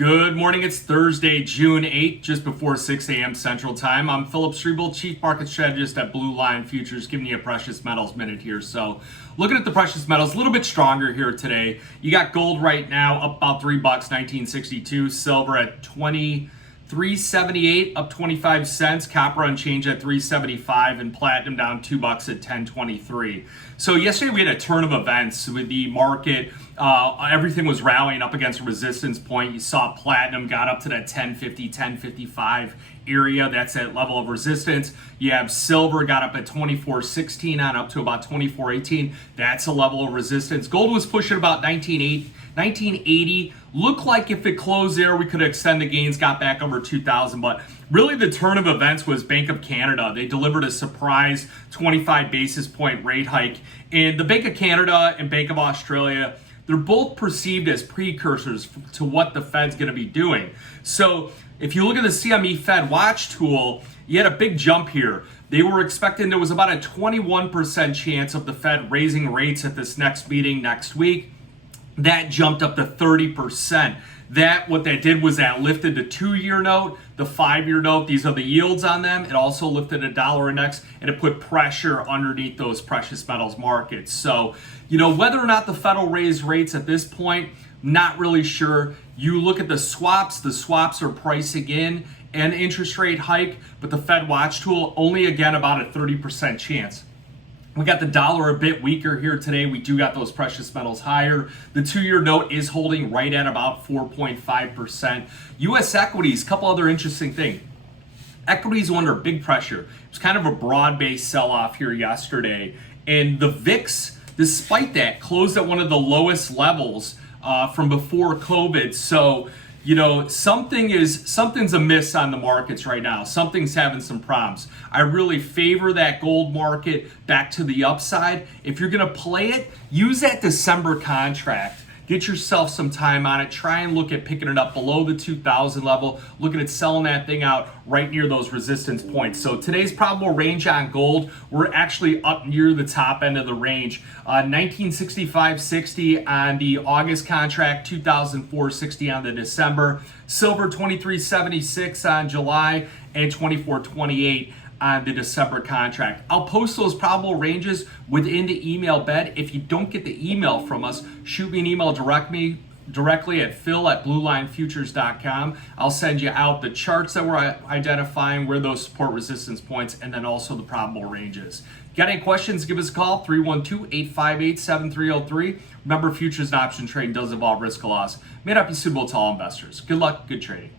Good morning. It's Thursday, June 8th, just before 6 a.m. Central Time. I'm Philip Streible, Chief Market Strategist at Blue Line Futures, giving you a precious metals minute here. So, looking at the precious metals, a little bit stronger here today. You got gold right now up about $3, 1962. Silver at 23.78, up 25 cents. Copper unchanged at 3.75, and platinum down $2 at 10.23. So yesterday we had a turn of events with the market. Everything was rallying up against a resistance point. You saw platinum got up to that 10.50, 10.55 area. That's that level of resistance. You have silver got up at 24.16 on up to about 24.18. That's a level of resistance. Gold was pushing about 1980. Looked like if it closed there, we could extend the gains, got back over 2,000. But really the turn of events was Bank of Canada. They delivered a surprise 25 basis point rate hike. And the Bank of Canada and Bank of Australia, they're both perceived as precursors to what the Fed's going to be doing. So if you look at the CME Fed Watch tool, you had a big jump here. They were expecting there was about a 21% chance of the Fed raising rates at this next meeting next week. That jumped up to 30%. What that did was that lifted the 2-year note, the 5-year note. These are the yields on them. It also lifted a dollar index, and it put pressure underneath those precious metals markets. So, whether or not the Fed will raise rates at this point, not really sure. You look at the swaps are pricing in an interest rate hike, but the Fed Watch tool only again about a 30% chance. We got the dollar a bit weaker here today. We do got those precious metals higher. The 2-year note is holding right at about 4.5%. U.S. equities, couple other interesting things. Equities were under big pressure. It was kind of a broad-based sell-off here yesterday. And the VIX, despite that, closed at one of the lowest levels from before COVID. So, something's amiss on the markets right now. Something's having some problems. I really favor that gold market back to the upside. If you're going to play it, use that December contract. Get yourself some time on it. Try and look at picking it up below the 2,000 level. Looking at selling that thing out right near those resistance points. So today's probable range on gold, we're actually up near the top end of the range. 1965.60 on the August contract, 2004.60 on the December. Silver 23.76 on July, and 24.28 on the December contract. I'll post those probable ranges within the email bed. If you don't get the email from us, shoot me an email directly at phil@bluelinefutures.com. I'll send you out the charts that we're identifying, where those support resistance points, and then also the probable ranges. Got any questions, give us a call, 312-858-7303. Remember, futures and option trading does involve risk of loss. May not be suitable to all investors. Good luck, good trading.